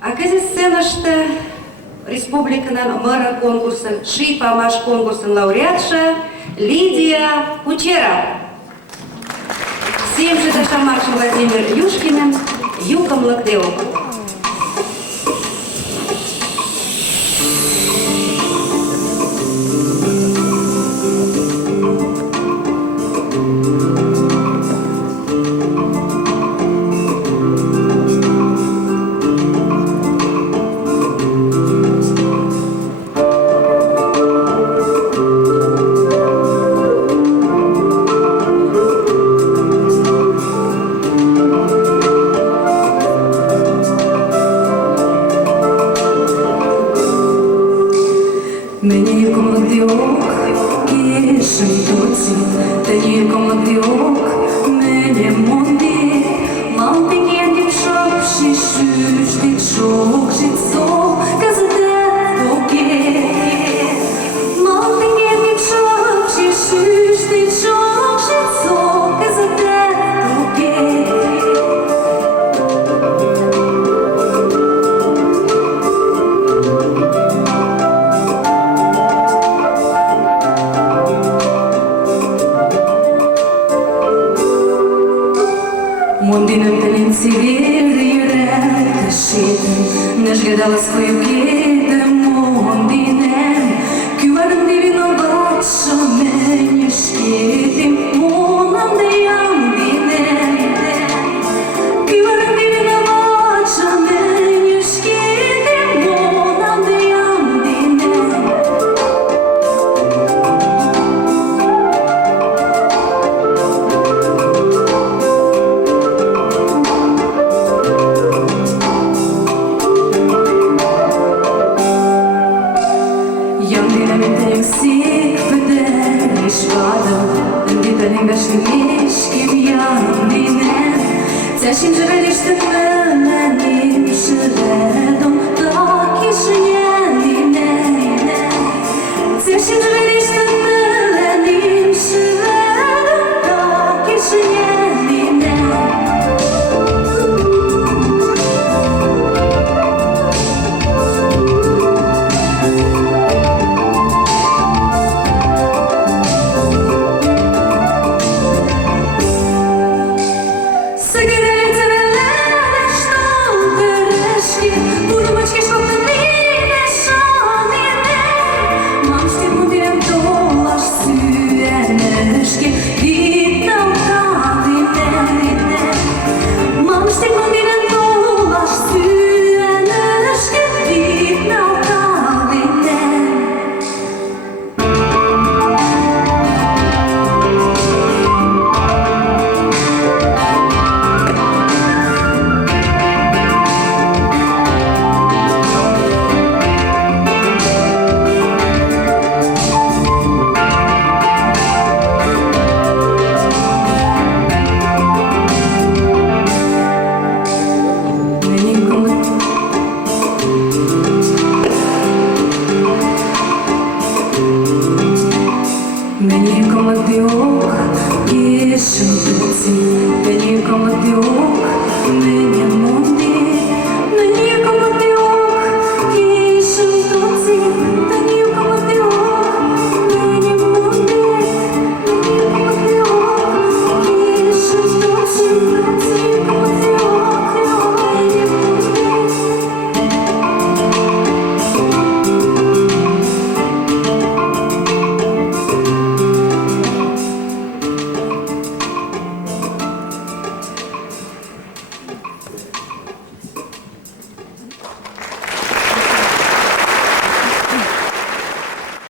А кызыт сценыште республиканын мэры конкурсын, ший памаш конкурсын лауреатша Лидия Кучера. 70 шамаршын Владимир Юшкиным юкымлык деок. Мені командіок, кишень доці, та ні командіок, мені монді, мал пінєн дівчок, шішуш дівчок, жіцо, казате токе. Мал пінєн дівчок, шішуш дівчок, жіцо, казате токе. Мондинам талінці вір'єре ташитим, не жгадала свою кидем мондинем, кюварим дивіно бача мені шкідим.